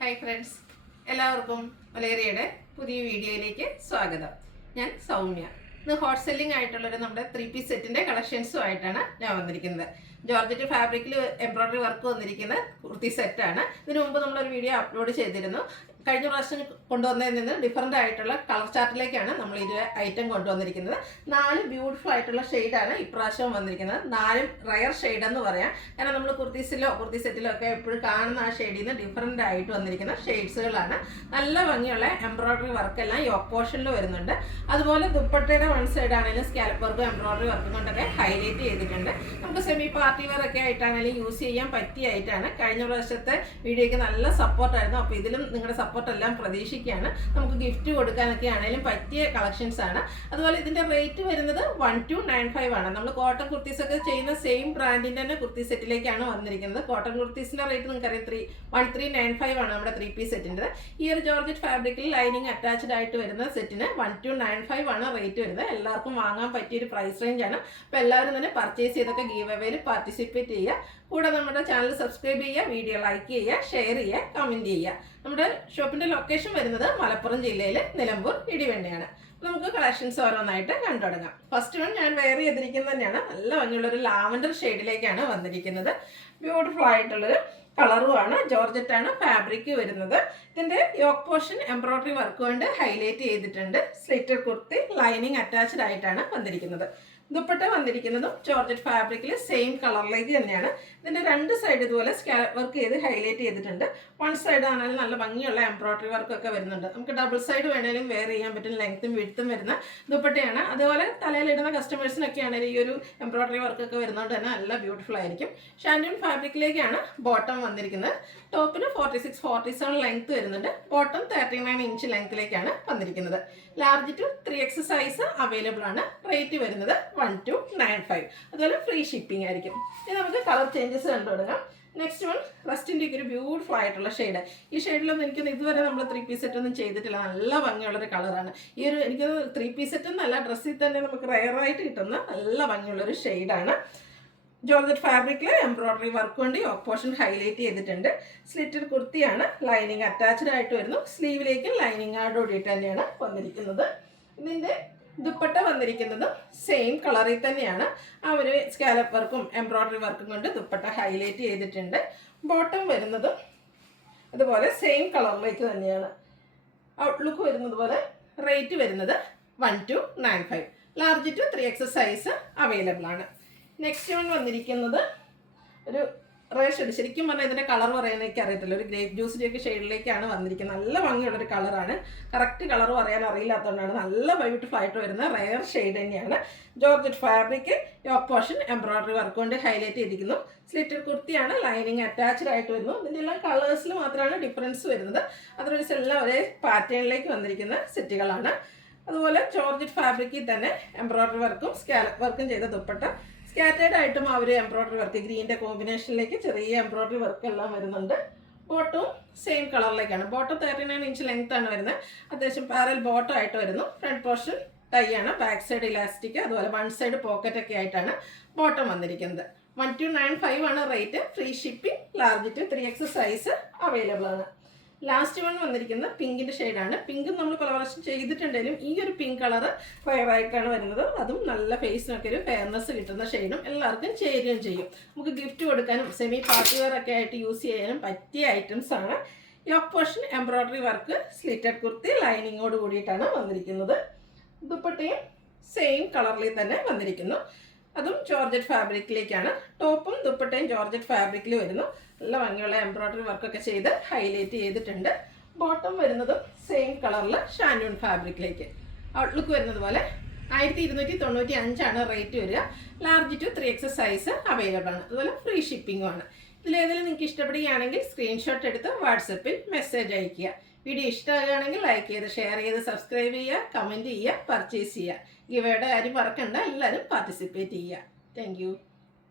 Hi friends, എല്ലാവർക്കും മലേറിയയുടെ പുതിയ വീഡിയോയിലേക്ക് സ്വാഗതം. ഞാൻ സൗമ്യ. ഇന്ന് ഹോട്ട് സെല്ലിംഗ് ആയിട്ടുള്ളൊരു നമ്മുടെ 3-piece സെറ്റിൻ്റെ കളക്ഷൻസുമായിട്ടാണ് ഞാൻ വന്നിരിക്കുന്നത്. ജോർജറ്റ് ഫാബ്രിക്കിൽ എംബ്രോയ്ഡറി വർക്ക് വന്നിരിക്കുന്ന കുർത്തി സെറ്റാണ്. ഇതിനു മുമ്പ് നമ്മളൊരു വീഡിയോ അപ്ലോഡ് ചെയ്തിരുന്നു. കഴിഞ്ഞ പ്രാവശ്യം കൊണ്ടുവന്നതിൽ നിന്ന് ഡിഫറൻ്റ് ആയിട്ടുള്ള കളർ ചാർട്ടിലേക്കാണ് നമ്മൾ ഇത് ഐറ്റം കൊണ്ടുവന്നിരിക്കുന്നത്. 4 ബ്യൂട്ടിഫുൾ ആയിട്ടുള്ള ഷെയ്ഡാണ് ഇപ്രാവശ്യം വന്നിരിക്കുന്നത്. 4 റയർ ഷെയ്ഡ് എന്ന് പറയാം. കാരണം നമ്മൾ കുർത്തി സെറ്റിലോ ഒക്കെ എപ്പോഴും കാണുന്ന ആ ഷെയ്ഡിൽ നിന്ന് ഡിഫറൻ്റ് ആയിട്ട് വന്നിരിക്കുന്ന ഷെയ്ഡ്സുകളാണ്. നല്ല ഭംഗിയുള്ള എംബ്രോയ്ഡറി വർക്കെല്ലാം യോക്ക് പോർഷനിൽ വരുന്നുണ്ട്. അതുപോലെ ദുപ്പട്ടയുടെ വൺ സൈഡ് ആണെങ്കിലും സ്കാലപ്പ് വർക്കും എംബ്രോയ്ഡറി വർക്കും കൊണ്ടൊക്കെ ഹൈലൈറ്റ് ചെയ്തിട്ടുണ്ട്. നമുക്ക് സെമി പാർട്ടി വെയർ ഒക്കെ ആയിട്ടാണെങ്കിലും യൂസ് ചെയ്യാൻ പറ്റിയായിട്ടാണ്. കഴിഞ്ഞ പ്രാവശ്യത്തെ വീഡിയോയ്ക്ക് നല്ല സപ്പോർട്ടായിരുന്നു. അപ്പോൾ ഇതിലും നിങ്ങളുടെ സപ്പോർട്ടെല്ലാം പ്രതീക്ഷിക്കുകയാണ്. നമുക്ക് ഗിഫ്റ്റ് കൊടുക്കാനൊക്കെ ആണെങ്കിലും പറ്റിയ കളക്ഷൻസ് ആണ്. അതുപോലെ ഇതിൻ്റെ റേറ്റ് വരുന്നത് 1295 ആണ്. നമ്മൾ കോട്ടൺ കുർത്തീസ് ഒക്കെ ചെയ്യുന്ന സെയിം ബ്രാൻഡിൻ്റെ തന്നെ കുർത്തി സെറ്റിലേക്കാണ് വന്നിരിക്കുന്നത്. കോട്ടൺ കുർത്തീസിൻ്റെ റേറ്റ് നിങ്ങൾക്കറിയാം 1395 ആണ് നമ്മുടെ 3-piece സെറ്റിൻ്റെ. ഈ ഒരു ജോർജറ്റ് ഫാബ്രിക്കിൽ ലൈനിങ് അറ്റാച്ച്ഡ് ആയിട്ട് വരുന്ന സെറ്റിന് 1295 ആണ് റേറ്റ് വരുന്നത്. എല്ലാവർക്കും വാങ്ങാൻ പറ്റിയൊരു പ്രൈസ് റേഞ്ച് ആണ്. അപ്പോൾ എല്ലാവരും തന്നെ പർച്ചേസ് ചെയ്തൊക്കെ ഗീവ് അവേയിൽ പാർട്ടിസിപ്പേറ്റ് ചെയ്യുക. കൂടെ നമ്മുടെ ചാനൽ സബ്സ്ക്രൈബ് ചെയ്യുക, വീഡിയോ ലൈക്ക് ചെയ്യുക, ഷെയർ ചെയ്യുക, കമൻറ്റ് ചെയ്യുക. നമ്മുടെ ഷോപ്പിൻ്റെ ലൊക്കേഷൻ വരുന്നത് മലപ്പുറം ജില്ലയിൽ നിലമ്പൂർ ഇടിവെണ്ണയാണ്. നമുക്ക് കളക്ഷൻസ് ഓരോന്നായിട്ട് കണ്ടു തുടങ്ങാം. ഫസ്റ്റ് വൺ ഞാൻ വെയർ ചെയ്തിരിക്കുന്നത് തന്നെയാണ്. നല്ല ഭംഗിയുള്ളൊരു ലാവൻഡർ ഷെയ്ഡിലേക്കാണ് വന്നിരിക്കുന്നത്. ബ്യൂട്ടിഫുൾ ആയിട്ടുള്ളൊരു കളറുമാണ്. ജോർജറ്റാണ് ഫാബ്രിക് വരുന്നത്. ഇതിൻ്റെ യോക്ക് പോർഷൻ എംബ്രോയ്ഡറി വർക്ക് കൊണ്ട് ഹൈലൈറ്റ് ചെയ്തിട്ടുണ്ട്. സ്ലിറ്റഡ് കുർത്തി ലൈനിങ് അറ്റാച്ച്ഡ് ആയിട്ടാണ് വന്നിരിക്കുന്നത്. ദുപ്പട്ട വന്നിരിക്കുന്നതും ജോർജറ്റ് ഫാബ്രിക്കിൽ സെയിം കളറിലേക്ക് തന്നെയാണ്. ഇതിൻ്റെ 2 സൈഡ് ഇതുപോലെ സ്കാലപ്പ് വർക്ക് ചെയ്ത് ഹൈലൈറ്റ് ചെയ്തിട്ടുണ്ട്. വൺ സൈഡ് ആണെങ്കിലും നല്ല ഭംഗിയുള്ള എംബ്രോയ്ഡറി വർക്കൊക്കെ വരുന്നുണ്ട്. നമുക്ക് ഡബിൾ സൈഡ് വേണമെങ്കിലും വെയർ ചെയ്യാൻ പറ്റും. ലെങ്ത്തും വിഡ്ത്തും വരുന്ന ദുപ്പട്ടയാണ്. അതുപോലെ തലയിലിടുന്ന കസ്റ്റമേഴ്സിനൊക്കെ ആണെങ്കിലും ഈ ഒരു എംബ്രോയ്ഡറി വർക്കൊക്കെ വരുന്നതുകൊണ്ട് തന്നെ നല്ല ബ്യൂട്ടിഫുൾ ആയിരിക്കും. ഷാൻഡൂൺ ഫാബ്രിക്കിലേക്കാണ് ബോട്ടം വന്നിരിക്കുന്നത്. ടോപ്പിന് 46-47 ലെങ്ത്ത് വരുന്നുണ്ട്. ബോട്ടം 39 ഇഞ്ച് ലെങ്ത്തിലേക്കാണ് വന്നിരിക്കുന്നത്. Large to 3X size available ആണ്. റേറ്റ് വരുന്നത് 1295. അതുപോലെ ഫ്രീ ഷിപ്പിംഗ് ആയിരിക്കും. ഇനി നമുക്ക് കളർ ചേഞ്ചസ് കണ്ടു തുടങ്ങാം. നെക്സ്റ്റ് വൺ റസ്റ്റിൻ്റെ ഒരു ബ്യൂട്ടിഫുൾ ആയിട്ടുള്ള ഷെയ്ഡ്. ഈ ഷെയ്ഡിലൊന്നും എനിക്കൊന്നും ഇതുവരെ നമ്മൾ 3-piece സെറ്റ് ഒന്നും ചെയ്തിട്ടില്ല. നല്ല ഭംഗിയുള്ളൊരു കളറാണ്. ഈ ഒരു എനിക്ക് 3-piece സെറ്റ് എന്നല്ല, ഡ്രസ്സിൽ തന്നെ നമുക്ക് റയറായിട്ട് കിട്ടുന്ന നല്ല ഭംഗിയുള്ളൊരു ഷെയ്ഡാണ്. ജോർജറ്റ് ഫാബ്രിക്കിൽ എംബ്രോയ്ഡറി വർക്ക് കൊണ്ട് യോക്ക് പോർഷൻ ഹൈലൈറ്റ് ചെയ്തിട്ടുണ്ട്. സ്ലിറ്റഡ് കുർത്തിയാണ്. ലൈനിങ് അറ്റാച്ച്ഡ് ആയിട്ട് വരുന്നു. സ്ലീവിലേക്കും ലൈനിങ്ങോട് കൂടിയിട്ട് തന്നെയാണ് വന്നിരിക്കുന്നത്. ഇതിൻ്റെ ദുപ്പട്ട വന്നിരിക്കുന്നതും സെയിം കളറിൽ തന്നെയാണ്. ആ ഒരു സ്കാലപ്പ് വർക്കും എംബ്രോയ്ഡറി വർക്കും കൊണ്ട് ദുപ്പട്ട ഹൈലൈറ്റ് ചെയ്തിട്ടുണ്ട്. ബോട്ടം വരുന്നതും അതുപോലെ സെയിം കളറിലേക്ക് തന്നെയാണ്. ഔട്ട്ലുക്ക് വരുന്നത് പോലെ. റേറ്റ് വരുന്നത് 1295. Large to 3X size available ആണ്. നെക്സ്റ്റ് വൺ വന്നിരിക്കുന്നത് ഒരു റെയർ ഷെയ്ഡ്. ശരിക്കും പറഞ്ഞാൽ ഇതിൻ്റെ കളർ പറയാൻ എനിക്ക് അറിയത്തില്ല. ഒരു ഗ്രേപ്പ് ജ്യൂസിൻ്റെയൊക്കെ ഷെയ്ഡിലേക്കാണ് വന്നിരിക്കുന്നത്. നല്ല ഭംഗിയുള്ളൊരു കളറാണ്. കറക്റ്റ് കളർ പറയാൻ അറിയില്ലാത്തതുകൊണ്ടാണ്. നല്ല ബ്യൂട്ടിഫുൾ ആയിട്ട് വരുന്ന റെയർ ഷെയ്ഡ് തന്നെയാണ്. Georgette fabric yoke portion embroidery work കൊണ്ട് ഹൈലൈറ്റ് ചെയ്തിരിക്കുന്നു. സ്ലിറ്റഡ് കുർത്തിയാണ്. ലൈനിങ് അറ്റാച്ച്ഡ് ആയിട്ട് വരുന്നു. ഇതിൻ്റെ എല്ലാം കളേഴ്സിൽ മാത്രമാണ് ഡിഫറൻസ് വരുന്നത്. അതർവൈസ് എല്ലാം ഒരേ പാറ്റേണിലേക്ക് വന്നിരിക്കുന്ന സെറ്റുകളാണ്. അതുപോലെ ജോർജറ്റ് ഫാബ്രിക്കിൽ തന്നെ എംബ്രോയ്ഡറി വർക്കും സ്കാലപ്പ് വർക്കും ചെയ്ത ദുപ്പട്ട. സ്കാറ്റേഡ് ആയിട്ടും ആ ഒരു എംബ്രോയ്ഡറി വർക്ക് ഗ്രീൻ്റെ കോമ്പിനേഷനിലേക്ക് ചെറിയ എംബ്രോയ്ഡറി വർക്ക് എല്ലാം വരുന്നുണ്ട്. ബോട്ടവും സെയിം കളറിലേക്കാണ്. ബോട്ടം 39 ഇഞ്ച് ലെങ്ത് ആണ് വരുന്നത്. അത്യാവശ്യം പാരൽ ബോട്ടം ആയിട്ട് വരുന്നു. ഫ്രണ്ട് പോർഷൻ ടൈ ആണ്. ബാക്ക് സൈഡ് ഇലാസ്റ്റിക്, അതുപോലെ വൺ സൈഡ് പോക്കറ്റ് ഒക്കെ ആയിട്ടാണ് ബോട്ടം വന്നിരിക്കുന്നത്. 1295 ആണ് rate. Free shipping. Large to 3X size available ആണ്. ലാസ്റ്റ് വൺ വന്നിരിക്കുന്നത് പിങ്കിൻ്റെ ഷെയ്ഡാണ്. പിങ്ക് നമ്മൾ പല പ്രാവശ്യം ചെയ്തിട്ടുണ്ടെങ്കിലും ഈ ഒരു പിങ്ക് കളർ ഫെയറായിട്ടാണ് വരുന്നത്. അതും നല്ല ഫേസിനൊക്കെ ഒരു ഫെയർനെസ് കിട്ടുന്ന ഷെയ്ഡും എല്ലാവർക്കും ചേരുകയും ചെയ്യും. നമുക്ക് ഗിഫ്റ്റ് കൊടുക്കാനും സെമി പാർട്ടി വെയർ ഒക്കെ ആയിട്ട് യൂസ് ചെയ്യാനും പറ്റിയ ഐറ്റംസ് ആണ്. Yoke portion embroidery work slitted kurti ലൈനിങ്ങോട് കൂടിയിട്ടാണ് വന്നിരിക്കുന്നത്. ദുപ്പട്ടയും സെയിം കളറിൽ തന്നെ വന്നിരിക്കുന്നു. അതും ജോർജറ്റ് ഫാബ്രിക്കിലേക്കാണ്. ടോപ്പും ദുപ്പട്ടയും ജോർജറ്റ് ഫാബ്രിക്കിൽ വരുന്നു. നല്ല ഭംഗിയുള്ള എംബ്രോയ്ഡറി വർക്കൊക്കെ ചെയ്ത് ഹൈലൈറ്റ് ചെയ്തിട്ടുണ്ട്. ബോട്ടം വരുന്നതും സെയിം കളറിൽ ഷാൻഡൂൺ ഫാബ്രിക്കിലേക്ക്. ഔട്ട്ലുക്ക് വരുന്നത് പോലെ. 1295 ആണ് റേറ്റ് വരിക. Large to 3X size available ആണ്. അതുപോലെ ഫ്രീ ഷിപ്പിംഗും ആണ്. ഇതിലേതെങ്കിലും നിങ്ങൾക്ക് ഇഷ്ടപ്പെടുകയാണെങ്കിൽ സ്ക്രീൻഷോട്ട് എടുത്ത് വാട്സപ്പിൽ മെസ്സേജ് അയയ്ക്കുക. വീഡിയോ ഇഷ്ടമാകുകയാണെങ്കിൽ ലൈക്ക് ചെയ്ത് ഷെയർ ചെയ്ത് സബ്സ്ക്രൈബ് ചെയ്യുക, കമൻറ്റ് ചെയ്യുക, പർച്ചേസ് ചെയ്യുക. ഗിവേയുടെ കാര്യം മറക്കണ്ട. എല്ലാവരും പാർട്ടിസിപ്പേറ്റ് ചെയ്യുക. Thank you.